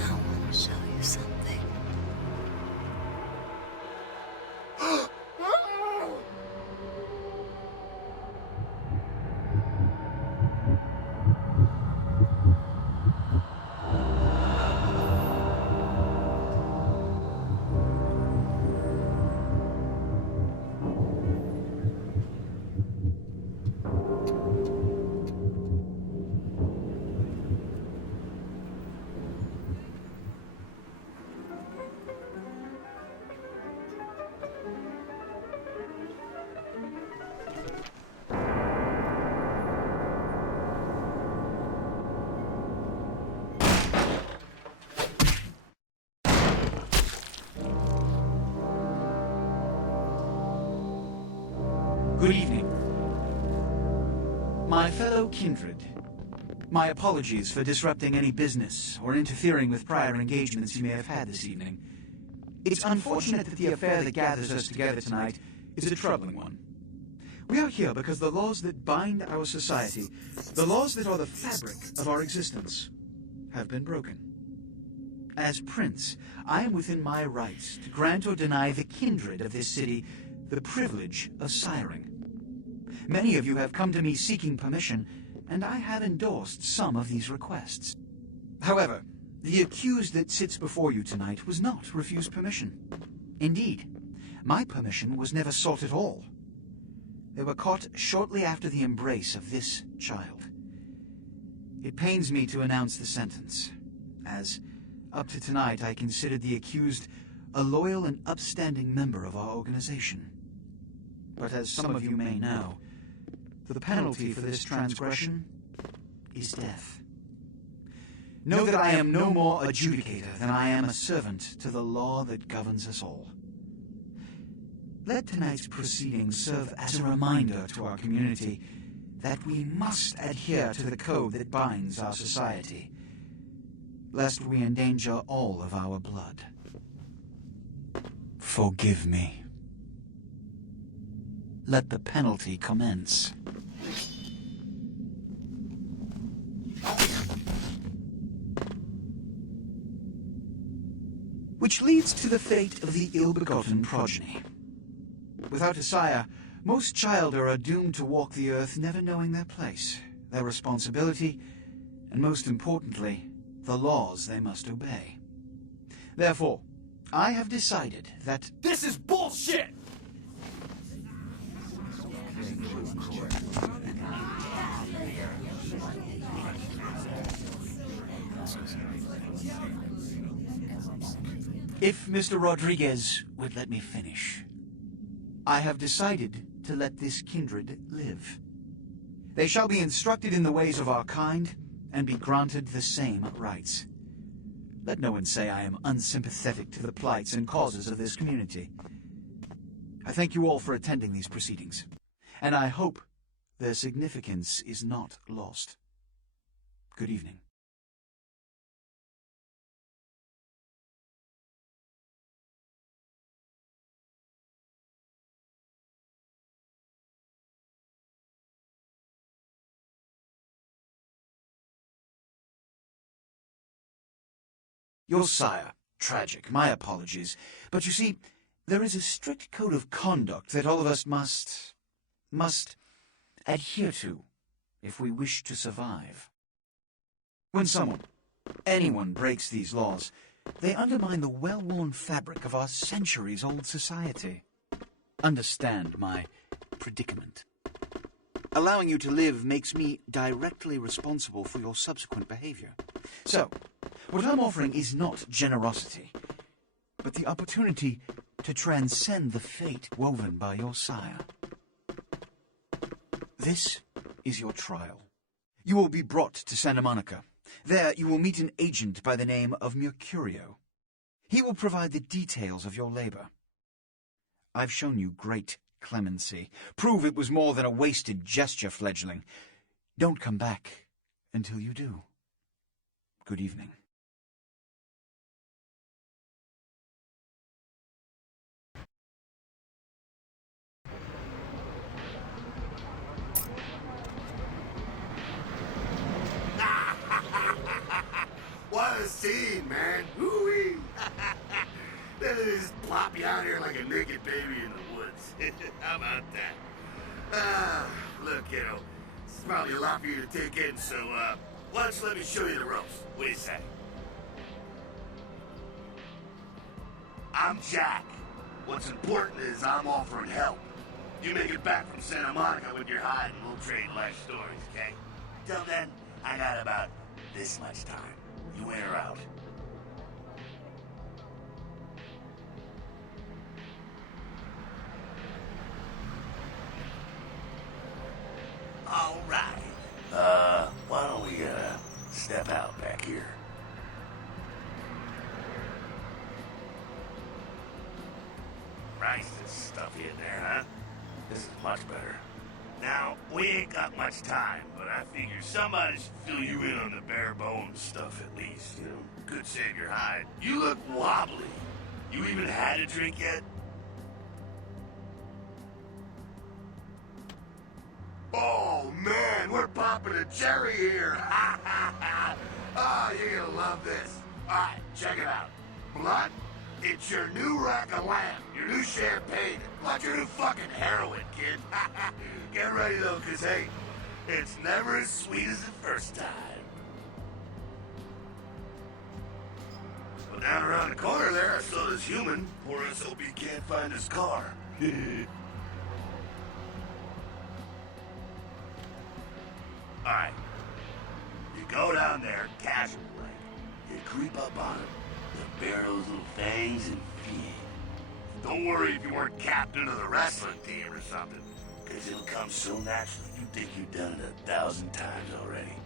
I want to show you something. Good evening. My fellow kindred, my apologies for disrupting any business or interfering with prior engagements you may have had this evening. It's unfortunate that the affair that gathers us together tonight is a troubling one. We are here because the laws that bind our society, the laws that are the fabric of our existence, have been broken. As Prince, I am within my rights to grant or deny the kindred of this city the privilege of siring. Many of you have come to me seeking permission, and I have endorsed some of these requests. However, the accused that sits before you tonight was not refused permission. Indeed, my permission was never sought at all. They were caught shortly after the embrace of this child. It pains me to announce the sentence, as up to tonight I considered the accused a loyal and upstanding member of our organization. But as some of you may know, the penalty for this transgression is death. Know that I am no more adjudicator than I am a servant to the law that governs us all. Let tonight's proceedings serve as a reminder to our community that we must adhere to the code that binds our society, lest we endanger all of our blood. Forgive me. Let the penalty commence. Which leads to the fate of the ill-begotten progeny. Without a sire, most childer are doomed to walk the earth never knowing their place, their responsibility, and most importantly, the laws they must obey. Therefore, I have decided that... This is bullshit! If Mr. Rodriguez would let me finish. I have decided to let this kindred live. They shall be instructed in the ways of our kind, and be granted the same rights. Let no one say I am unsympathetic to the plights and causes of this community. I thank you all for attending these proceedings, and I hope their significance is not lost. Good evening. Your sire, tragic, my apologies. But you see, there is a strict code of conduct that all of us must adhere to if we wish to survive. When anyone breaks these laws, they undermine the well-worn fabric of our centuries-old society. Understand my predicament. Allowing you to live makes me directly responsible for your subsequent behavior. So, what I'm offering is not generosity, but the opportunity to transcend the fate woven by your sire. This is your trial. You will be brought to Santa Monica. There you will meet an agent by the name of Mercurio. He will provide the details of your labor. I've shown you great clemency. Prove it was more than a wasted gesture, fledgling. Don't come back until you do. Good evening. What a scene, man. Woo-wee. They just plop you out here like a naked baby in the woods. How about that? Look, kiddo, it's probably a lot for you to take in, so, why don't you let me show you the ropes? What do you say? I'm Jack. What's important is I'm offering help. You make it back from Santa Monica with your hide and we'll trade life stories, okay? Till then, I got about this much time. You in or out? All right. Why don't we, step out back here? Nice and stuffy in there, huh? This is much better. Now, we ain't got much time, but I figure somebody should fill you in on the bare bones stuff at least, you know? Could save your hide. You look wobbly. You even had a drink yet? Oh, man, we're popping a cherry here. Oh, you're gonna love this. All right, check it out. Blood, it's your new rack of lamb, your new champagne, like your new fucking heroin, kid. Get ready, though, because, hey, it's never as sweet as the first time. Well, down around the corner there, I saw this human. Poor SOB can't find his car. Alright. You go down there, casual like. You creep up on him. You bare those little fangs and feed. Don't worry if you weren't captain of the wrestling team or something, because it'll come so naturally you think you've done it 1,000 times already.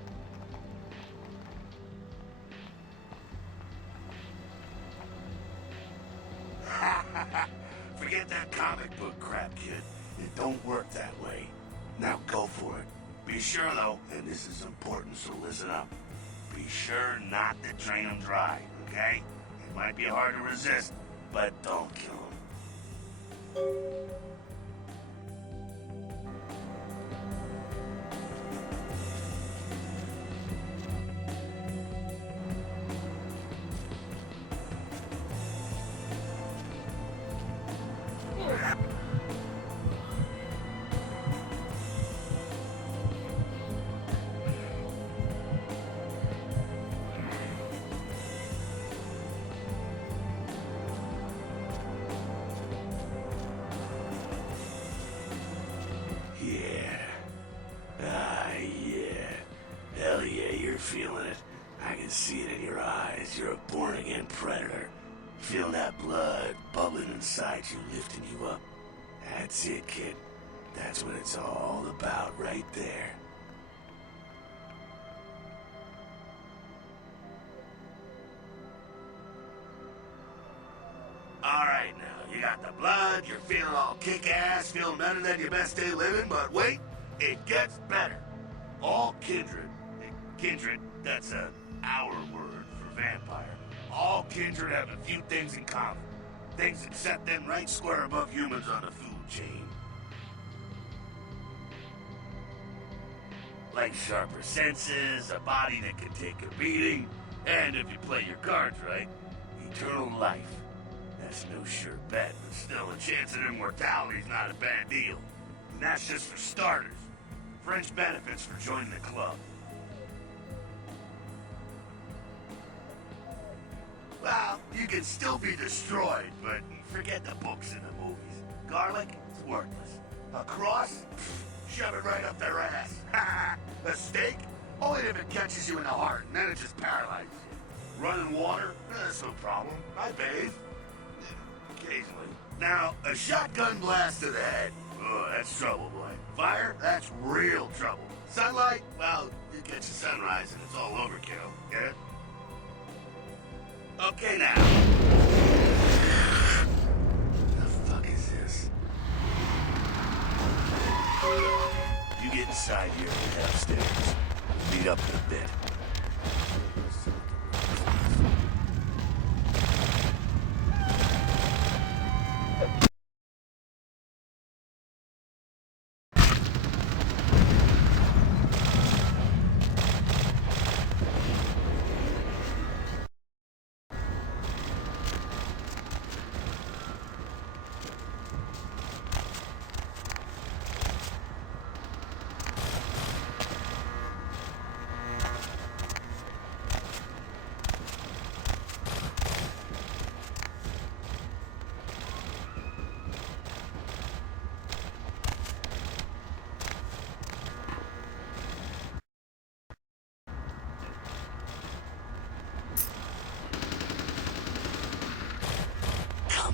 Forget that comic book crap, kid. It don't work that way. Now go for it. Be sure, though, and this is important, so listen up. Be sure not to drain them dry, okay? It might be hard to resist, but don't kill them. Feeling it. I can see it in your eyes. You're a born-again predator. Feel that blood bubbling inside you, lifting you up. That's it, kid. That's what it's all about right there. Alright now, you got the blood, you're feeling all kick-ass, feeling better than your best day living, but wait, it gets better. All kindred, that's our word for vampire. All kindred have a few things in common. Things that set them right square above humans on the food chain. Like sharper senses, a body that can take a beating, and if you play your cards right, eternal life. That's no sure bet, but still a chance at immortality's not a bad deal. And that's just for starters. Fringe benefits for joining the club. Well, you can still be destroyed, but forget the books and the movies. Garlic, it's worthless. A cross? Shove it right up their ass. A stake? Only if it catches you in the heart, and then it just paralyzes you. Running water? That's no problem. I bathe. Occasionally. Now, a shotgun blast to the head. Oh, that's trouble, boy. Fire? That's real trouble. Sunlight? Well, you catch the sunrise and it's all overkill. Get it? Okay, now. The fuck is this? You get inside here and head upstairs. We'll meet up in a bit.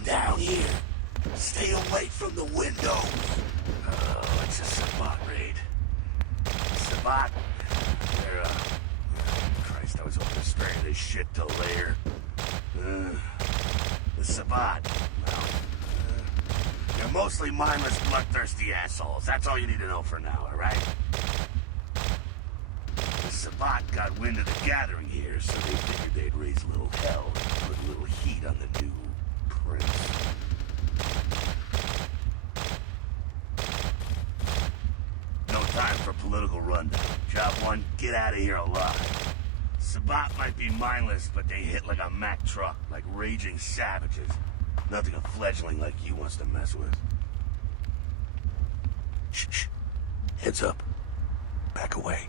Down here. Stay away from the windows. Oh, it's a Sabbat raid. Sabbat? They're, Christ, I was hoping to spare this shit till later. The Sabbat, well, they're mostly mindless, bloodthirsty assholes. That's all you need to know for now, alright? The Sabbat got wind of the gathering here, so they figured they'd raise a little hell and put a little heat on the new prince. No time for political rundown. Job one, get out of here alive. Sabbat might be mindless, but they hit like a Mack truck, like raging savages. Nothing a fledgling like you wants to mess with. Shh. Heads up. Back away.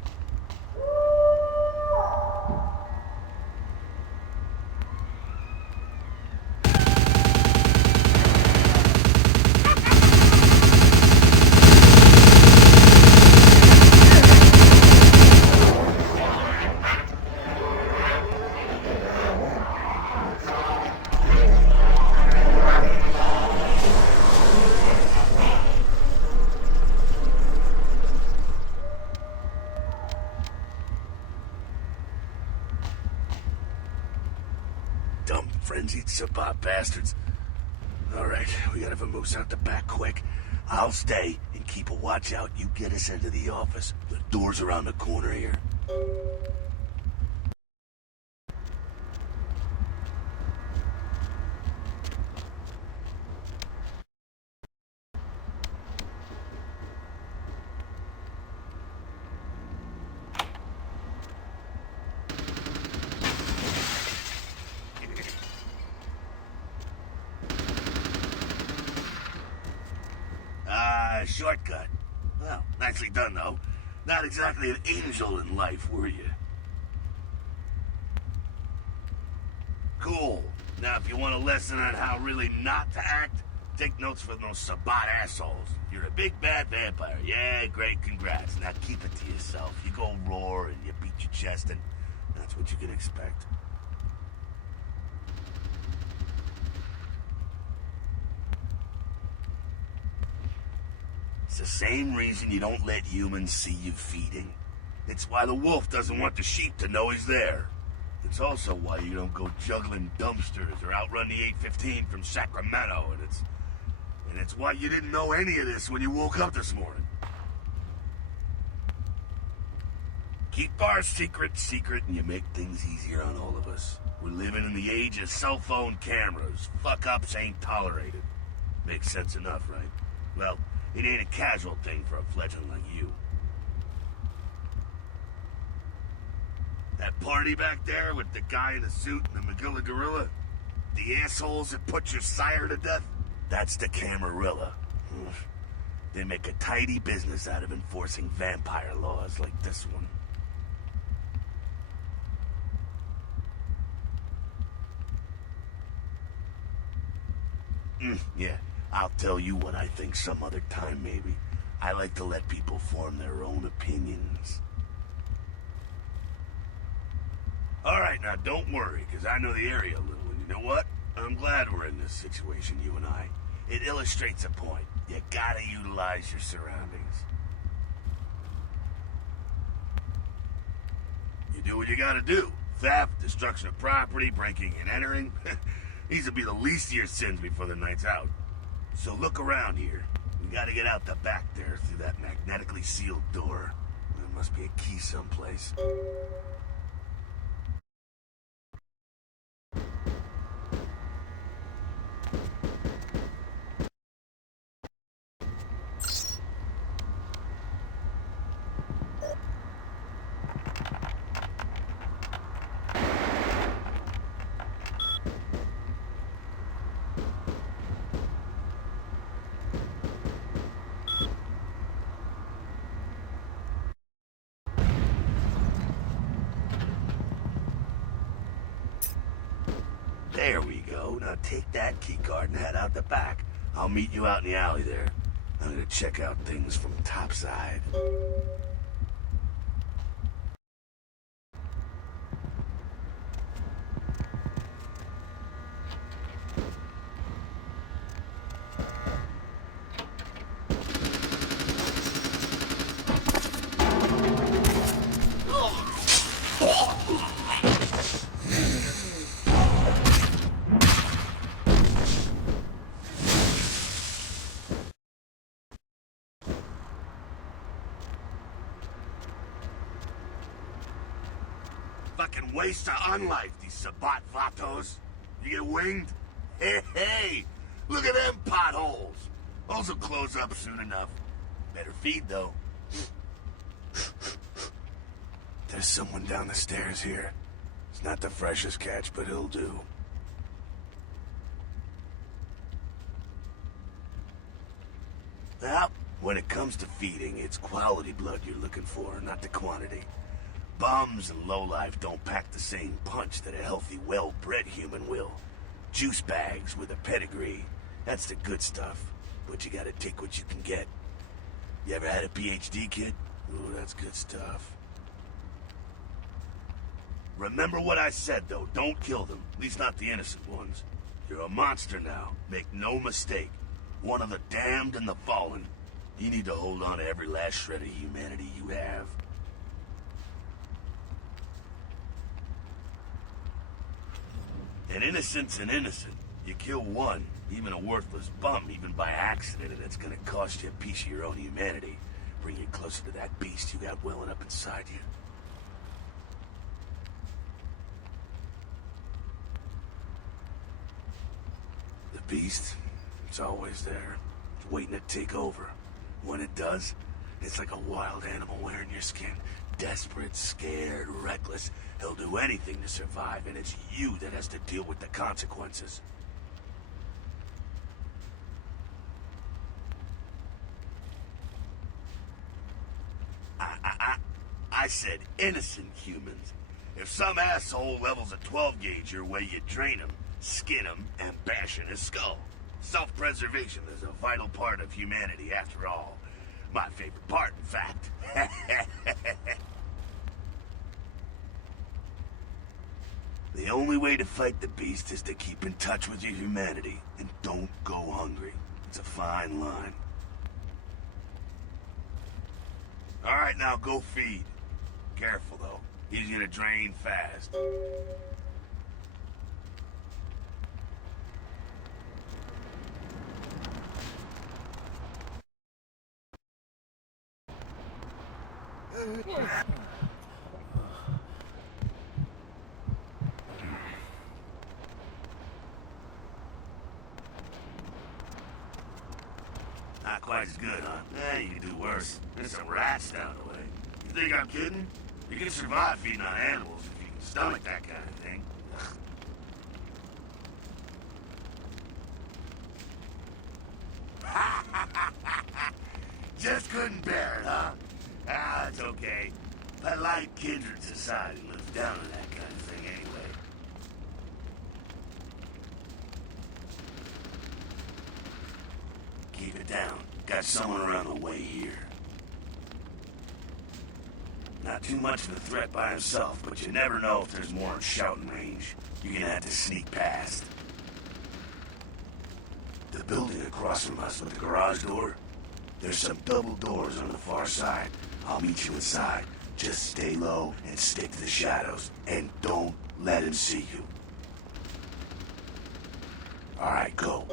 Dumb, frenzied Sabbat bastards. Alright, we gotta vamoose out the back quick. I'll stay and keep a watch out. You get us into the office. The door's around the corner here. shortcut. Well, nicely done, though. Not exactly an angel in life, were you? Cool. Now, if you want a lesson on how really not to act, take notes from those Sabbat assholes. You're a big bad vampire. Yeah, great, congrats. Now keep it to yourself. You go roar and you beat your chest, and that's what you can expect. It's the same reason you don't let humans see you feeding. It's why the wolf doesn't want the sheep to know he's there. It's also why you don't go juggling dumpsters or outrun the 815 from Sacramento, and it's why you didn't know any of this when you woke up this morning. Keep our secret, and you make things easier on all of us. We're living in the age of cell phone cameras. Fuck-ups ain't tolerated. Makes sense enough, right? Well, it ain't a casual thing for a fledgling like you. That party back there with the guy in the suit and the Magilla gorilla? The assholes that put your sire to death? That's the Camarilla. They make a tidy business out of enforcing vampire laws like this one. Yeah, I'll tell you what I think some other time, maybe. I like to let people form their own opinions. Alright, now don't worry, because I know the area a little, and you know what? I'm glad we're in this situation, you and I. It illustrates a point. You gotta utilize your surroundings. You do what you gotta do. Theft, destruction of property, breaking and entering. These will be the least of your sins before the night's out. So look around here. We gotta get out the back there through that magnetically sealed door. There must be a key someplace. There we go. Now take that keycard and head out the back. I'll meet you out in the alley there. I'm gonna check out things from topside. Fucking waste of unlife, these Sabbat vatos. You get winged? Hey, look at them potholes. Those will close up soon enough. Better feed, though. There's someone down the stairs here. It's not the freshest catch, but it'll do. Well, when it comes to feeding, it's quality blood you're looking for, not the quantity. Bums and lowlife don't pack the same punch that a healthy, well-bred human will. Juice bags with a pedigree, that's the good stuff. But you gotta take what you can get. You ever had a PhD, kid? Ooh, that's good stuff. Remember what I said, though. Don't kill them. At least not the innocent ones. You're a monster now. Make no mistake. One of the damned and the fallen. You need to hold on to every last shred of humanity you have. An innocent's an innocent. You kill one, even a worthless bum, even by accident, and it's gonna cost you a piece of your own humanity. Bring you closer to that beast you got welling up inside you. The beast, it's always there. It's waiting to take over. When it does, it's like a wild animal wearing your skin. Desperate, scared, reckless. He'll do anything to survive, and it's you that has to deal with the consequences. said innocent humans. If some asshole levels a 12 gauge your way, you drain him, skin him, and bash in his skull. Self-preservation is a vital part of humanity, after all. My favorite part, in fact. The only way to fight the beast is to keep in touch with your humanity, and don't go hungry. It's a fine line. Alright, now go feed. Careful, though. He's gonna drain fast. Not quite as good, huh? Eh, you can do worse. There's some rats down the way. You think I'm kidding? You can survive feeding on animals if you can stomach that kind of thing. Just couldn't bear it, huh? Ah, it's okay. Polite kindred society lives down to that kind of thing anyway. Keep it down. Got someone around the way here. Not too much of a threat by himself, but you never know if there's more in shouting range. You're gonna have to sneak past. The building across from us with the garage door, there's some double doors on the far side. I'll meet you inside. Just stay low and stick to the shadows, and don't let him see you. All right, go.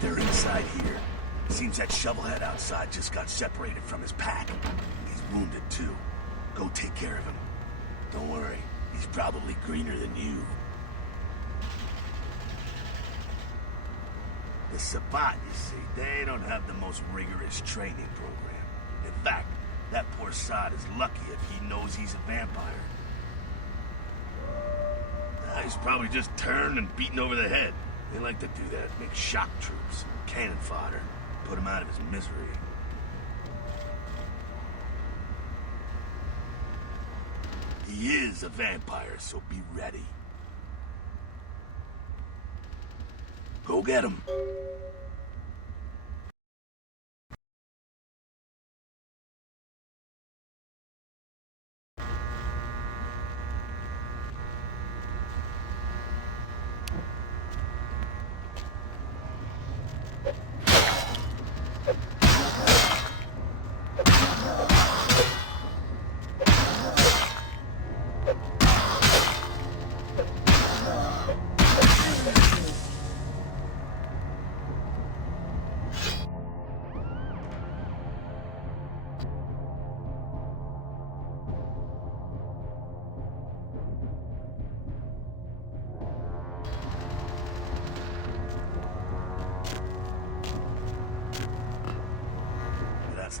They're inside here. Seems that shovelhead outside just got separated from his pack. He's wounded too. Go take care of him. Don't worry, he's probably greener than you. The Sabbat, you see, they don't have the most rigorous training program. In fact, that poor sod is lucky if he knows he's a vampire. He's probably just turned and beaten over the head. They like to do that, make shock troops, cannon fodder, put him out of his misery. He is a vampire, so be ready. Go get him.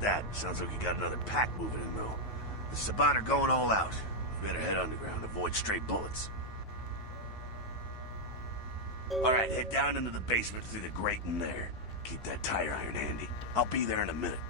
That. Sounds like you got another pack moving in, though. The Sabat are going all out. You better head underground, avoid stray bullets. Alright, head down into the basement through the grate in there. Keep that tire iron handy. I'll be there in a minute.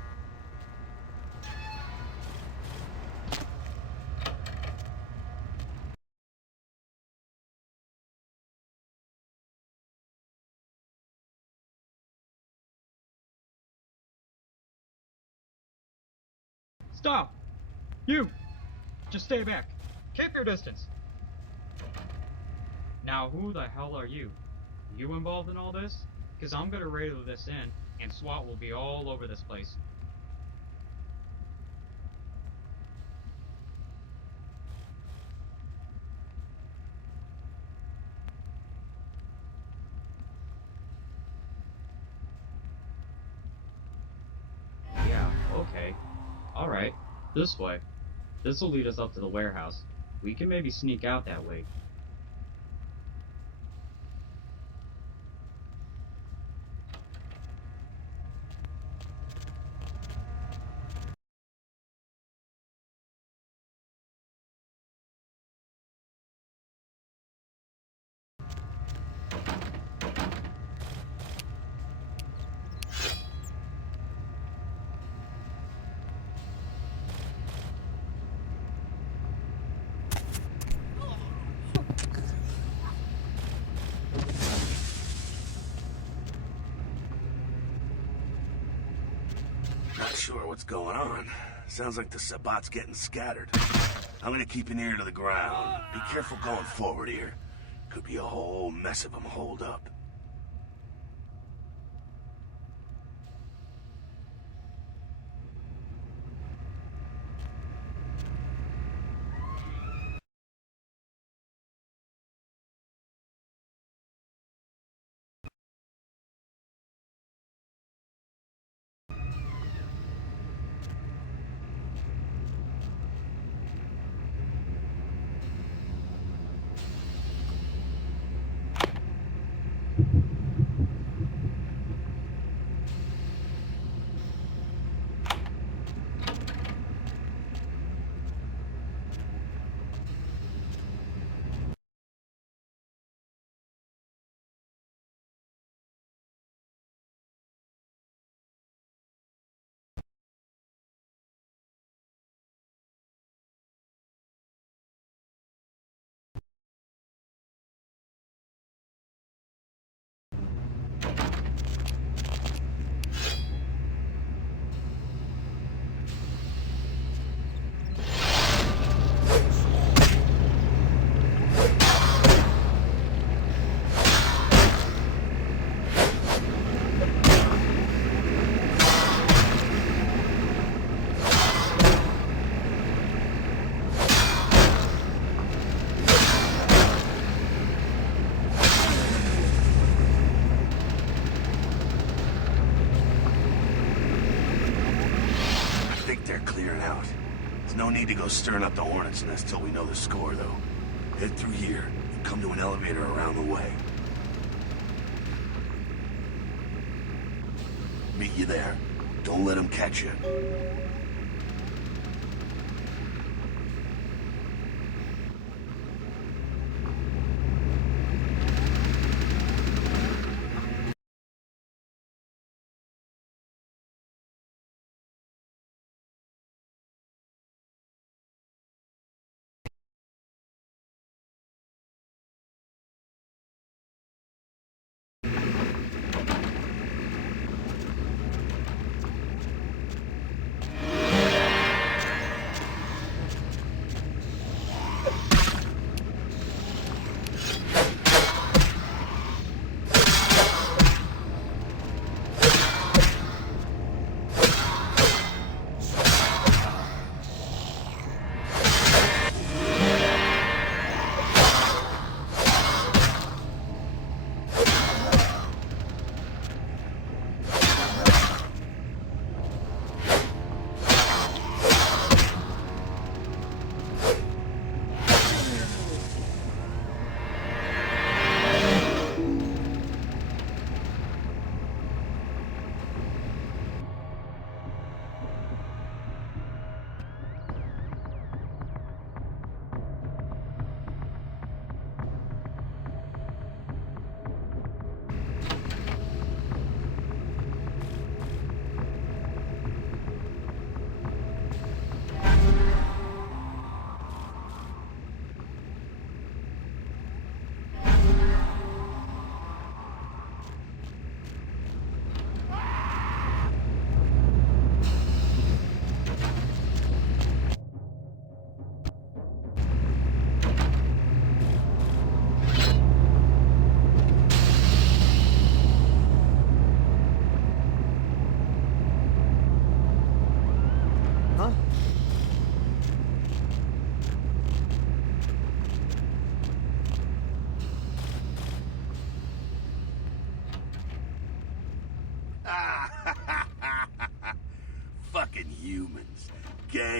Stop! You! Just stay back. Keep your distance. Now, who the hell are you? You involved in all this? Because I'm gonna radio this in, and SWAT will be all over this place. Yeah, okay. Alright, this way. This'll lead us up to the warehouse. We can maybe sneak out that way. Not sure what's going on. Sounds like the Sabat's getting scattered. I'm gonna keep an ear to the ground. Be careful going forward here. Could be a whole mess of them holed up. No need to go stirring up the hornet's nest till we know the score, though. Head through here and come to an elevator around the way. Meet you there. Don't let them catch you.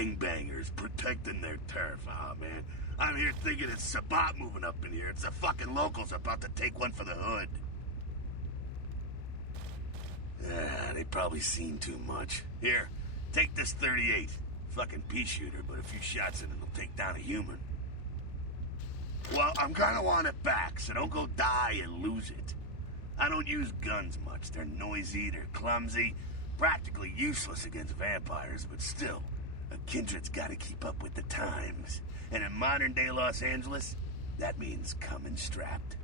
gangbangers protecting their turf. Ah, man. I'm here thinking it's Sabat moving up in here. It's the fucking locals about to take one for the hood. They probably seen too much. Here, take this 38. Fucking pea shooter, but a few shots in it'll take down a human. Well, I'm gonna want it back, so don't go die and lose it. I don't use guns much. They're noisy, they're clumsy, practically useless against vampires, but still, a kindred's gotta keep up with the times. And in modern-day Los Angeles, that means coming strapped.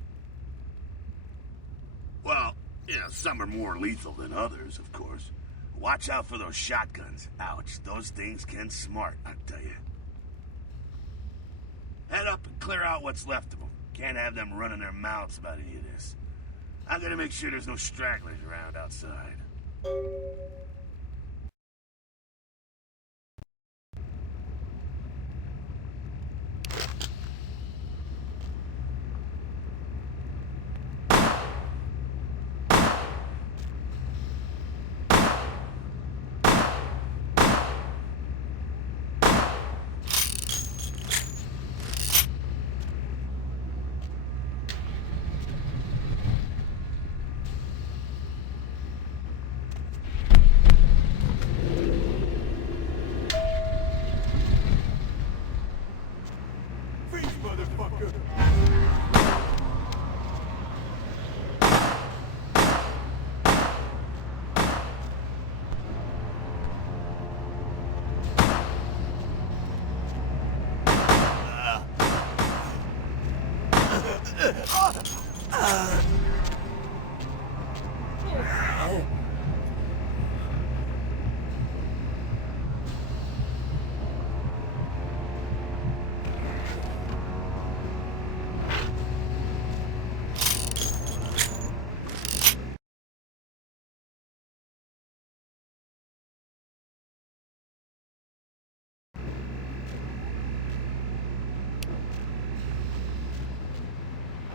Well, yeah, some are more lethal than others, of course. Watch out for those shotguns. Ouch, those things can smart, I tell you. Head up and clear out what's left of them. Can't have them running their mouths about any of this. I gotta make sure there's no stragglers around outside.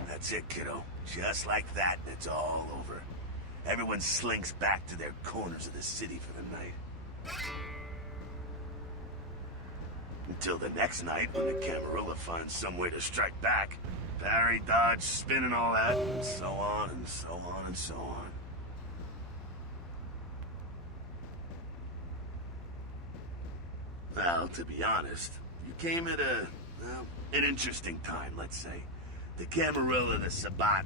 That's it, kiddo. Just like that, it's all over. Everyone slinks back to their corners of the city for the night. Until the next night, when the Camarilla finds some way to strike back. Parry, dodge, spin and all that, and so on, and so on, and so on. Well, to be honest, you came at an interesting time, let's say. The Camarilla, the Sabat.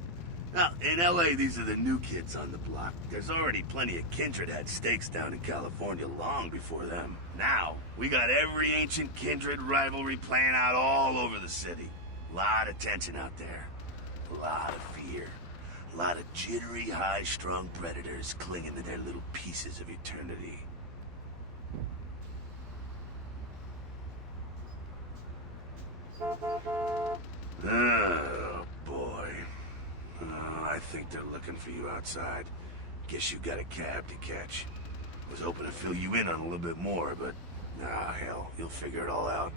Now, in LA, these are the new kids on the block. There's already plenty of kindred had stakes down in California long before them. Now, we got every ancient kindred rivalry playing out all over the city. A lot of tension out there. A lot of fear. A lot of jittery, high-strung predators clinging to their little pieces of eternity. Oh, boy. I think they're looking for you outside. Guess you got a cab to catch. Was hoping to fill you in on a little bit more, but... hell, you'll figure it all out.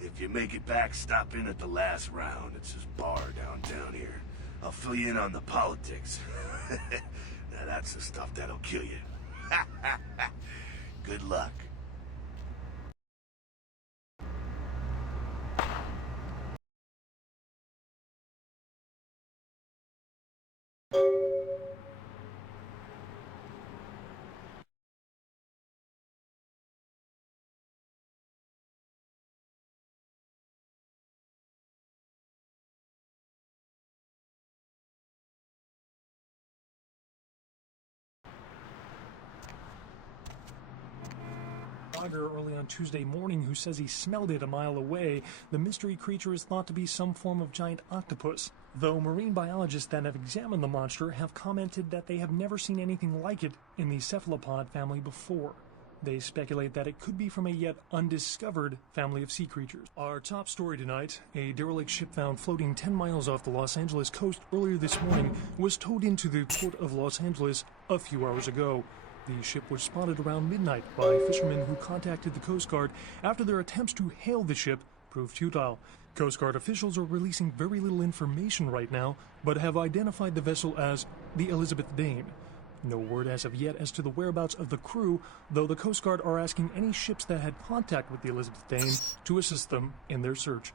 If you make it back, stop in at the last round. It's this bar downtown here. I'll fill you in on the politics. Now that's the stuff that'll kill you. Good luck. Early on Tuesday morning who says he smelled it a mile away. The mystery creature is thought to be some form of giant octopus, though marine biologists that have examined the monster have commented that they have never seen anything like it in the cephalopod family before. They speculate that it could be from a yet undiscovered family of sea creatures. Our top story tonight, a derelict ship found floating 10 miles off the Los Angeles coast earlier this morning was towed into the port of Los Angeles a few hours ago. The ship was spotted around midnight by fishermen who contacted the Coast Guard after their attempts to hail the ship proved futile. Coast Guard officials are releasing very little information right now, but have identified the vessel as the Elizabeth Dane. No word as of yet as to the whereabouts of the crew, though the Coast Guard are asking any ships that had contact with the Elizabeth Dane to assist them in their search.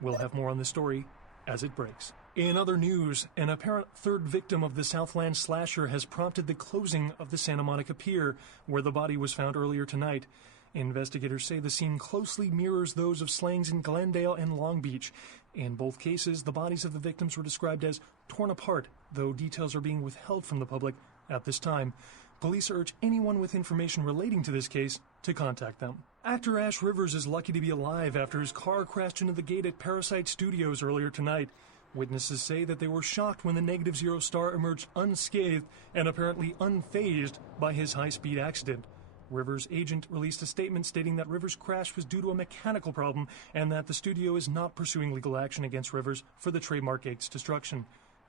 We'll have more on this story as it breaks. In other news, an apparent third victim of the Southland slasher has prompted the closing of the Santa Monica Pier, where the body was found earlier tonight. Investigators say the scene closely mirrors those of slayings in Glendale and Long Beach. In both cases, the bodies of the victims were described as torn apart, though details are being withheld from the public at this time. Police urge anyone with information relating to this case to contact them. Actor Ash Rivers is lucky to be alive after his car crashed into the gate at Parasite Studios earlier tonight. Witnesses say that they were shocked when the Negative Zero star emerged unscathed and apparently unfazed by his high-speed accident. Rivers' agent released a statement stating that Rivers' crash was due to a mechanical problem and that the studio is not pursuing legal action against Rivers for the trademark gate's destruction.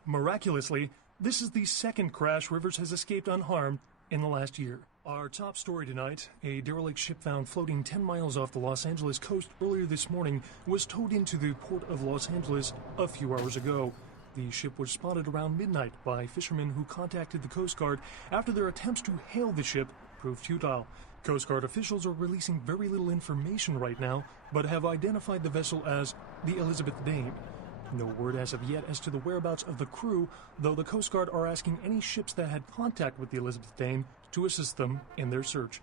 Miraculously, this is the second crash Rivers has escaped unharmed in the last year. Our top story tonight, a derelict ship found floating 10 miles off the Los Angeles coast earlier this morning was towed into the port of Los Angeles a few hours ago. The ship was spotted around midnight by fishermen who contacted the Coast Guard after their attempts to hail the ship proved futile. Coast Guard officials are releasing very little information right now, but have identified the vessel as the Elizabeth Dane. No word as of yet as to the whereabouts of the crew, though the Coast Guard are asking any ships that had contact with the Elizabeth Dane to assist them in their search.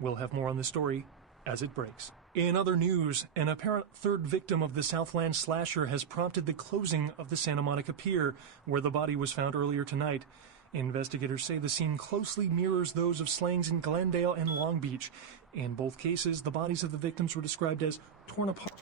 We'll have more on this story as it breaks. In other news, an apparent third victim of the Southland slasher has prompted the closing of the Santa Monica Pier, where the body was found earlier tonight. Investigators say the scene closely mirrors those of slayings in Glendale and Long Beach. In both cases, the bodies of the victims were described as torn apart.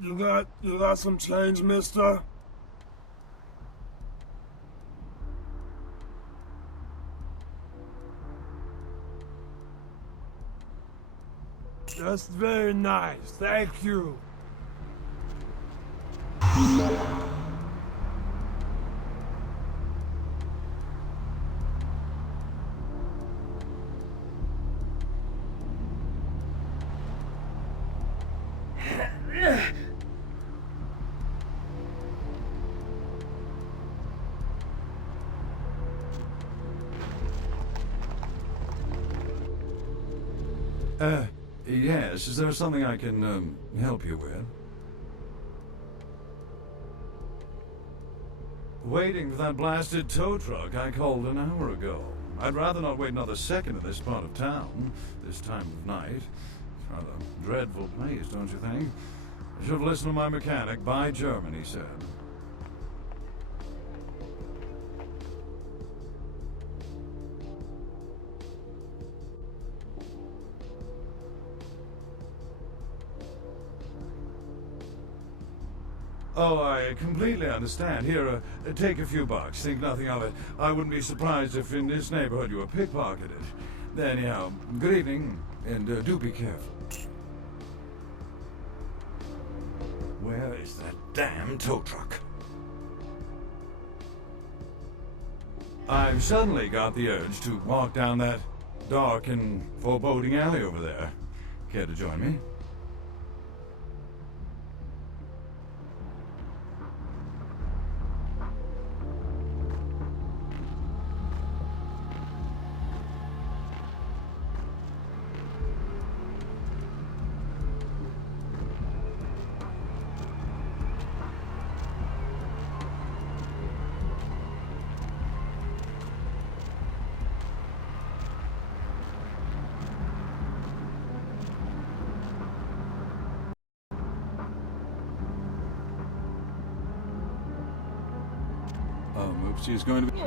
You got some change, mister? That's very nice, thank you. Yes, is there something I can, help you with? Waiting for that blasted tow truck I called an hour ago. I'd rather not wait another second in this part of town, this time of night. It's rather a dreadful place, don't you think? I should have listened to my mechanic. By German, he said. Oh, I completely understand. Here, take a few bucks. Think nothing of it. I wouldn't be surprised if in this neighborhood you were pickpocketed. Anyhow, good evening, and do be careful. Where is that damn tow truck? I've suddenly got the urge to walk down that dark and foreboding alley over there. Care to join me? she's going to be...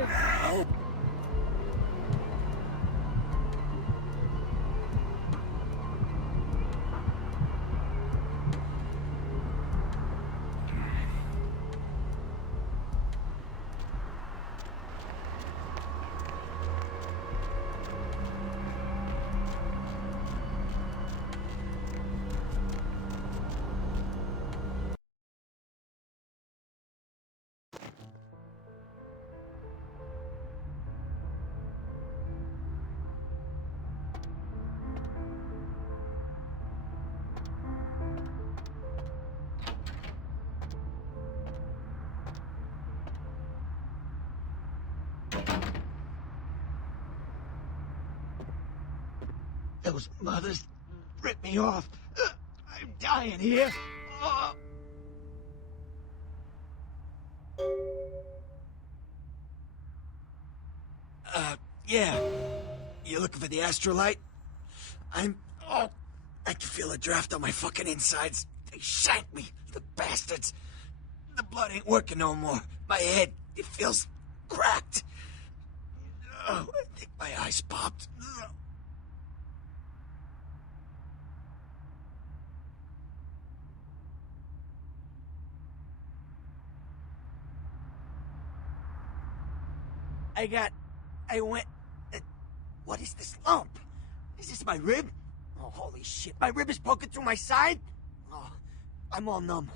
Those mothers ripped me off. I'm dying here. Oh. Yeah. You looking for the astrolite? Oh, I can feel a draft on my fucking insides. They shanked me, the bastards. The blood ain't working no more. My head, it feels cracked. Oh, I think my eyes popped. What is this lump? Is this my rib? Oh, holy shit, my rib is poking through my side? Oh, I'm all numb.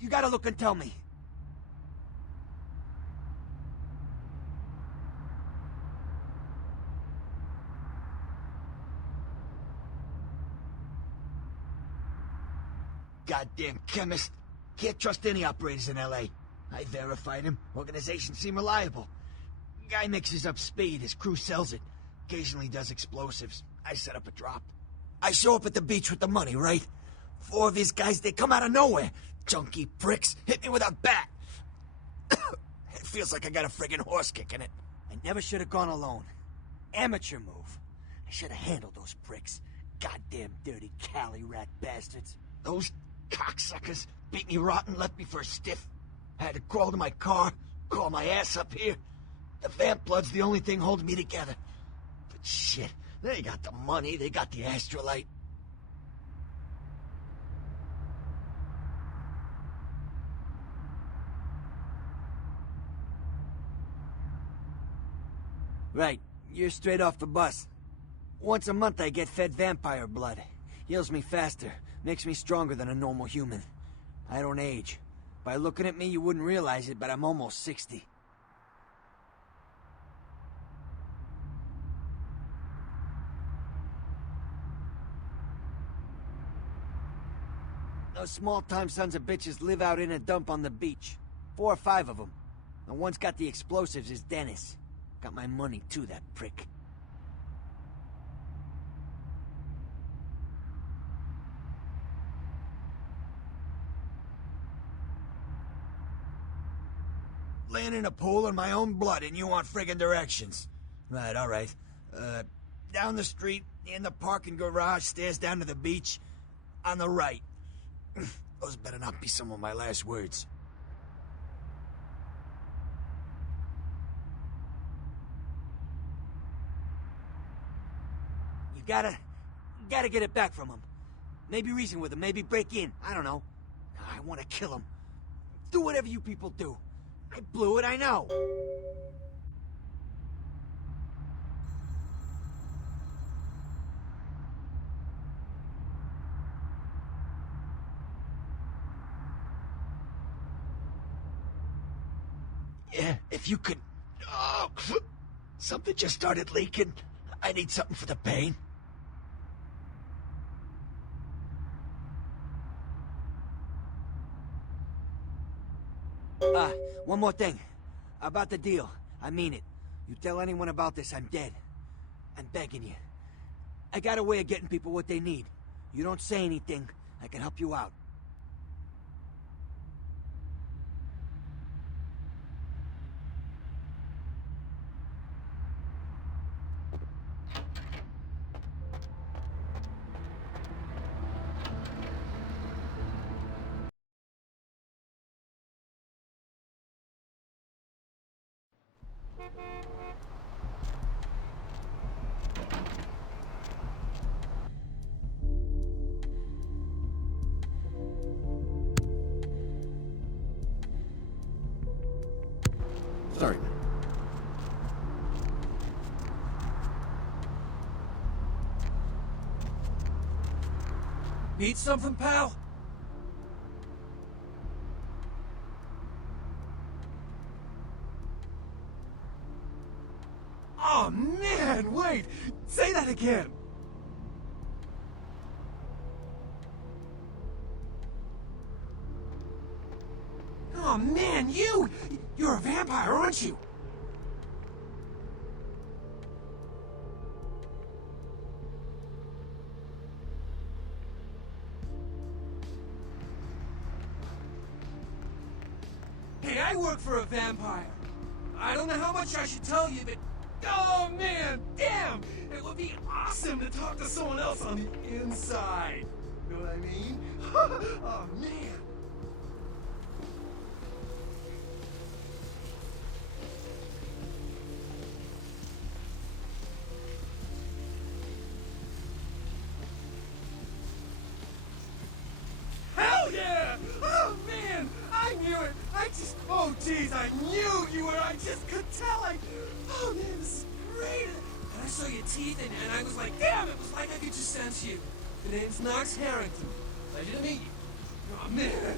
You gotta look and tell me. Goddamn chemist. Can't trust any operators in L.A. I verified him. Organization seem reliable. Guy mixes up speed, his crew sells it. Occasionally does explosives. I set up a drop. I show up at the beach with the money, right? 4 of his guys, they come out of nowhere. Junky pricks hit me with a bat. It feels like I got a friggin' horse kick in it. I never should have gone alone. Amateur move. I should have handled those pricks. Goddamn dirty Cali rat bastards. Those cocksuckers beat me rotten, left me for a stiff. I had to crawl to my car, crawl my ass up here. The vamp blood's the only thing holding me together. But shit, they got the money, they got the astrolite. Right, you're straight off the bus. Once a month I get fed vampire blood. Heals me faster, makes me stronger than a normal human. I don't age. By looking at me, you wouldn't realize it, but I'm almost 60. Those small-time sons of bitches live out in a dump on the beach. 4 or 5 of them. The one's got the explosives is Dennis. Got my money too, that prick. Laying in a pool in my own blood and you want friggin' directions. Right, alright. Down the street, in the parking garage, stairs down to the beach. On the right. Those better not be some of my last words. You gotta get it back from him. Maybe reason with him, maybe break in. I don't know. I want to kill him. Do whatever you people do. I blew it, I know. Yeah, if you could... Oh, something just started leaking. I need something for the pain. One more thing. About the deal. I mean it. You tell anyone about this, I'm dead. I'm begging you. I got a way of getting people what they need. You don't say anything, I can help you out. Need something, pal? Oh, man, wait! Say that again! Oh, man, you're a vampire, aren't you? Hey, I work for a vampire. I don't know how much I should tell you, but... Oh, man, damn! It would be awesome to talk to someone else on the inside. You know what I mean? Oh, man. Hell yeah! Oh, man! I knew it! Oh, jeez, I knew you were! I just could tell! Oh, man, this is great! And I saw your teeth, and I was like, damn, it was like I could just sense you. The name's Knox Harrington. Pleasure to meet you. Oh, man!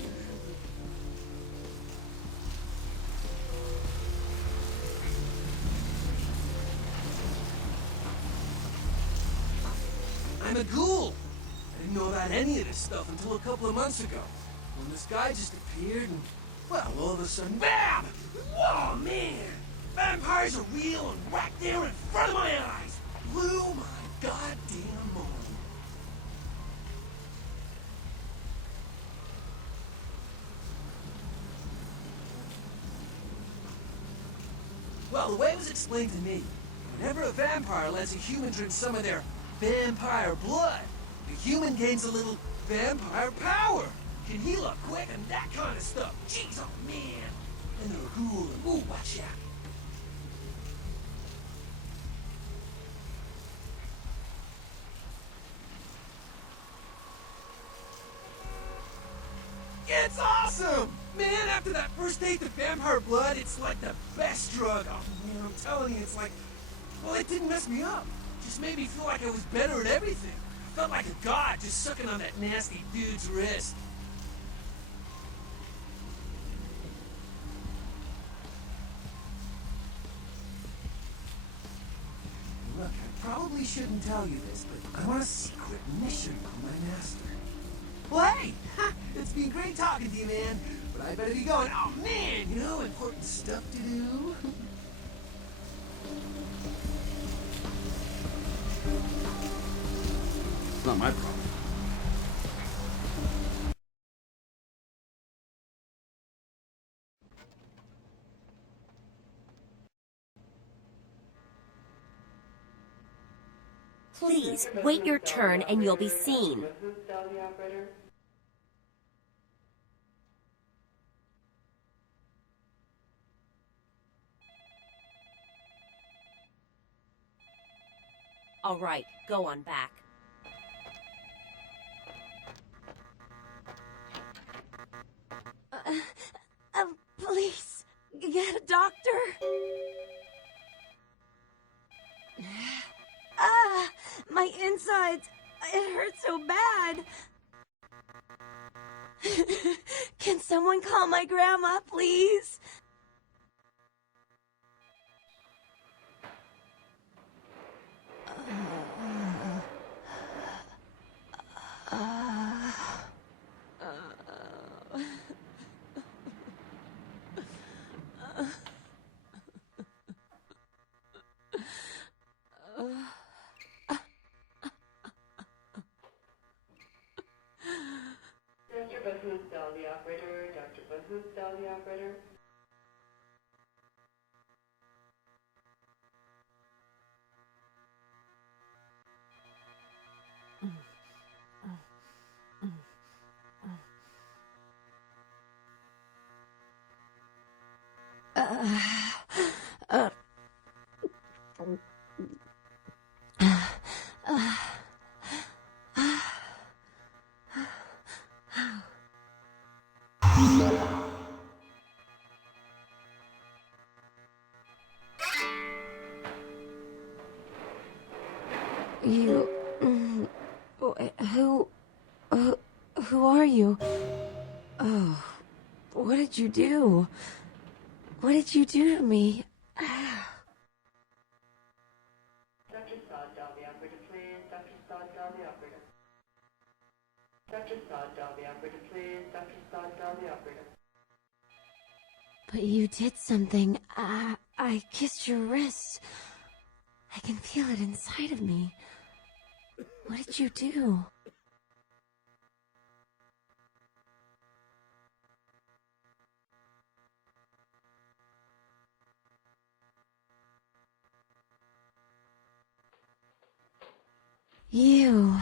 I'm a ghoul! I didn't know about any of this stuff until a couple of months ago. When this guy just appeared and, well, all of a sudden, BAM! Whoa, man! Vampires are real and right there in front of my eyes! Blew my goddamn mind. Well, the way it was explained to me, whenever a vampire lets a human drink some of their vampire blood, the human gains a little vampire power. Can heal up quick and that kind of stuff. Jeez, oh man. And they're cool and ooh, watch out. It's awesome! Man, after that first date to vampire blood, it's like the best drug. Oh man, I'm telling you, it's like, well, it didn't mess me up. It just made me feel like I was better at everything. I felt like a god just sucking on that nasty dude's wrist. Look, I probably shouldn't tell you this, but I want a secret mission from my master. Well, hey! It's been great talking to you, man. But I better be going. Oh, man! You know, important stuff to do. It's not my problem. Please, wait your turn and you'll be seen. All right, go on back. Please, get a doctor. My insides. It hurts so bad. Can someone call my grandma, please? Dr. Bahusdal, the operator. Dr. Bahusdal, the operator. You... Who Who are you? Oh, what did you do? What did you do to me? Dr. Sod, dial the operator, please. Dr. Sod, dial the operator. Dr. Sod, dial the operator, please. Dr. Sod, dial the operator. But you did something. I kissed your wrist. I can feel it inside of me. What did you do? You.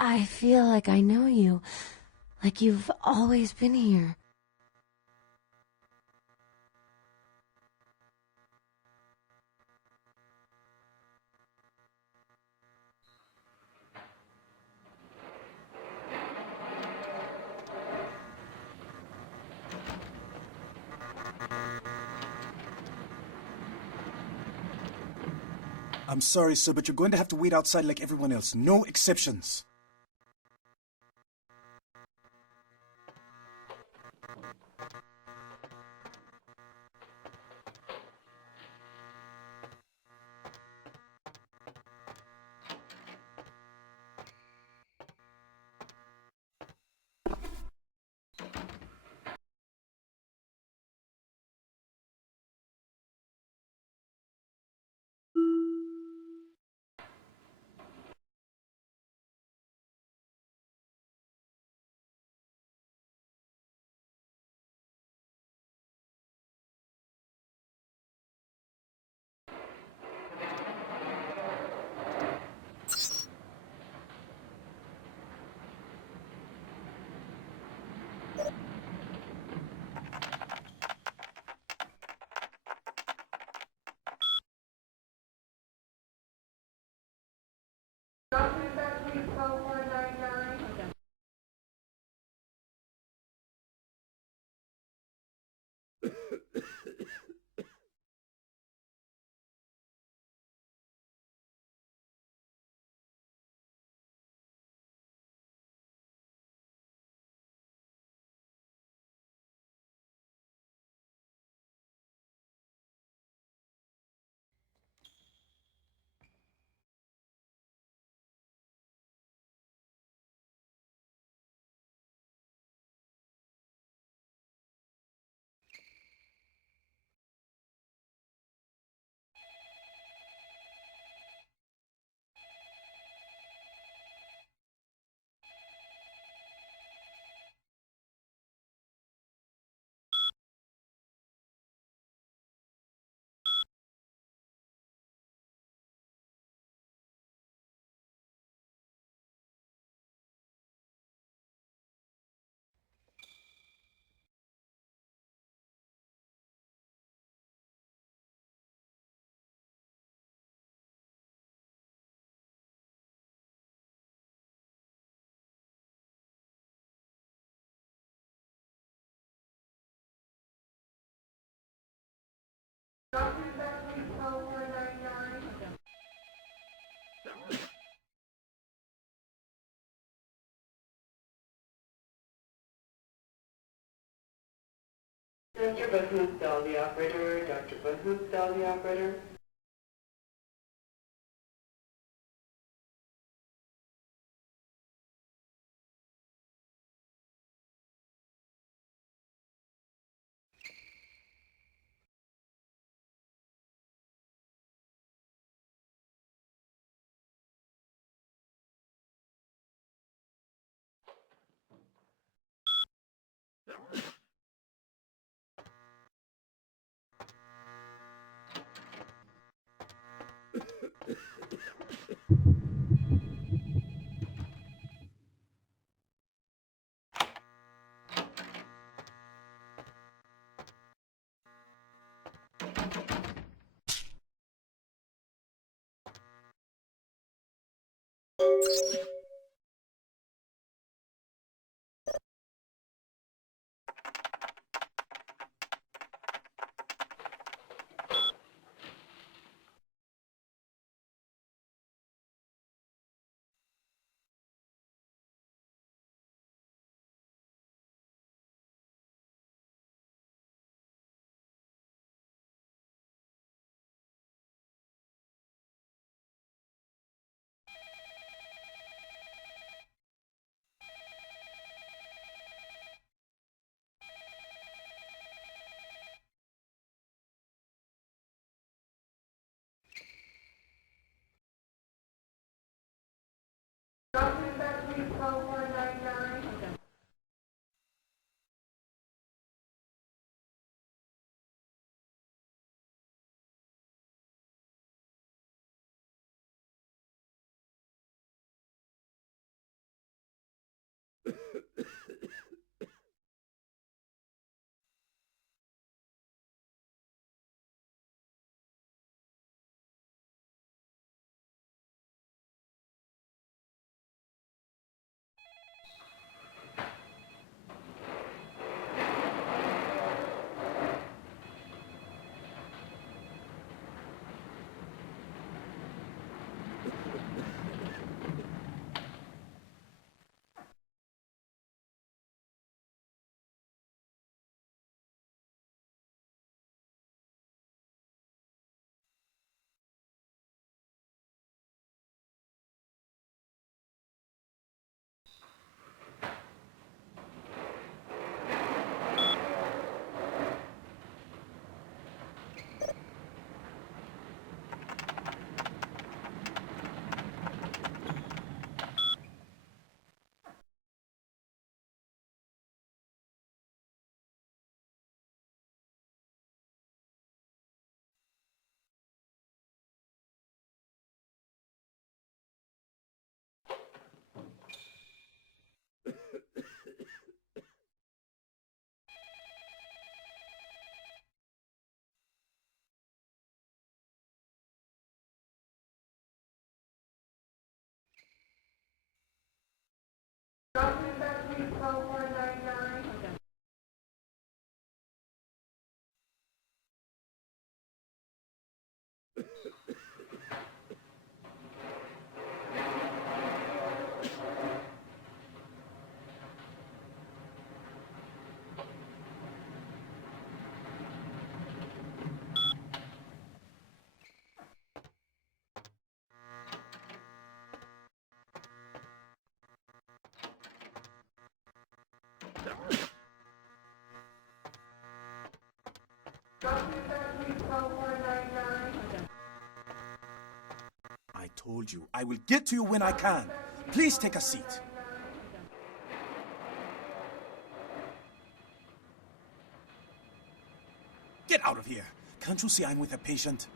I feel like I know you. Like you've always been here. I'm sorry, sir, but you're going to have to wait outside like everyone else. No exceptions. Dr. Bahoop, dial the operator. Dr. Bahoop, dial the operator. told you, I will get to you when I can. Please take a seat. Get out of here. Can't you see I'm with a patient?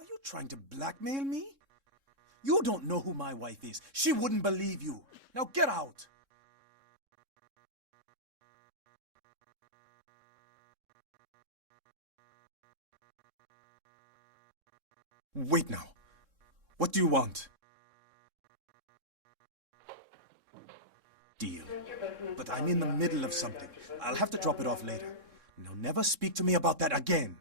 Are you trying to blackmail me? You don't know who my wife is. She wouldn't believe you. Now get out. Wait now. What do you want? Deal. But I'm in the middle of something. I'll have to drop it off later. Now never speak to me about that again.